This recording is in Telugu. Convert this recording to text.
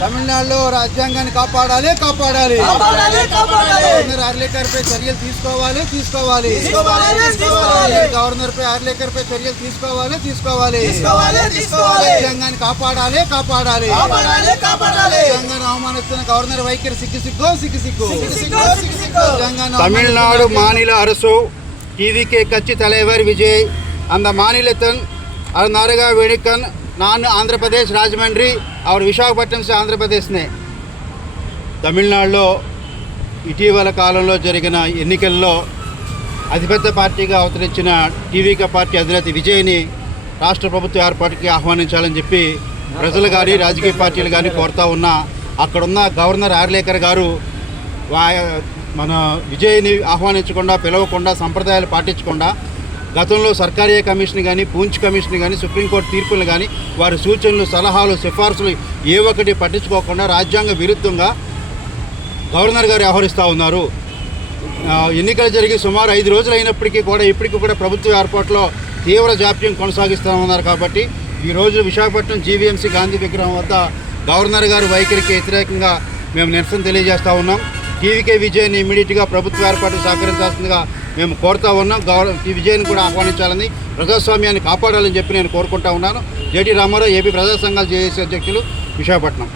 తమిళనాడులో రాజ్యాంగాన్ని కాపాడాలి కాపాడాలి గవర్నర్ ఆర్లేకర్ పై చర్యలు తీసుకోవాలి గవర్నర్ పై ఆర్లేకర్ పై చర్యలు తీసుకోవాలి రాజ్యాంగాన్ని కాపాడాలి రాజ్యాంగాన్ని అవమానిస్తున్న గవర్నర్ వైఖరి సిగ్గు தமிழ்நாடு மாநில அரசு டிவிகே கட்சி தலைவர் விஜய் அந்த மாநிலத்தின் नारगा वेणुकन नान आंध्र प्रदेश राजमंड्री और विशाखपट्टनम से आंध्र प्रदेश ने తమిళనాడులో ఇటీవల కాలంలో జరిగిన ఎన్నికల్లో అతిపెద్ద పార్టీగా అవతరించిన టీవీకే పార్టీ అధినేత విజయ్ని రాష్ట్ర ప్రభుత్వ ఏర్పాటుకి ఆహ్వానించాలని చెప్పి ప్రజలు కానీ రాజకీయ పార్టీలు కానీ కోరుతా ఉన్నా అక్కడున్న గవర్నర్ ఆర్లేకర్ గారు మన విజయ్ని ఆహ్వానించకుండా పిలవకుండా సంప్రదాయాలు పాటించకుండా గతంలో సర్కారీ కమిషన్ కానీ పూంచ్ కమిషన్ కానీ సుప్రీంకోర్టు తీర్పులు కానీ వారి సూచనలు సలహాలు సిఫార్సులు ఏ ఒక్కటి పట్టించుకోకుండా రాజ్యాంగ విరుద్ధంగా గవర్నర్ గారు వ్యవహరిస్తూ ఉన్నారు. ఎన్నికలు జరిగి సుమారు 5 రోజులు అయినప్పటికీ కూడా ఇప్పటికీ కూడా ప్రభుత్వ ఏర్పాటులో తీవ్ర జాప్యం కొనసాగిస్తూ ఉన్నారు. కాబట్టి ఈరోజు విశాఖపట్నం జీవీఎంసీ గాంధీ విగ్రహం వద్ద గవర్నర్ గారు వైఖరికి వ్యతిరేకంగా మేము నిరసన తెలియజేస్తూ ఉన్నాం. టీవీకే విజయ్ని ఇమ్మీడియట్గా ప్రభుత్వ ఏర్పాటుకు సహకరించాల్సిందిగా మేము కోరుతా ఉన్నాం. విజయ్ని కూడా ఆహ్వానించాలని, ప్రజాస్వామ్యాన్ని కాపాడాలని చెప్పి నేను కోరుకుంటా ఉన్నాను. జేటీ రామారావు, ఏపీ ప్రజా సంఘాల జేఏసీ అధ్యక్షులు, విశాఖపట్నం.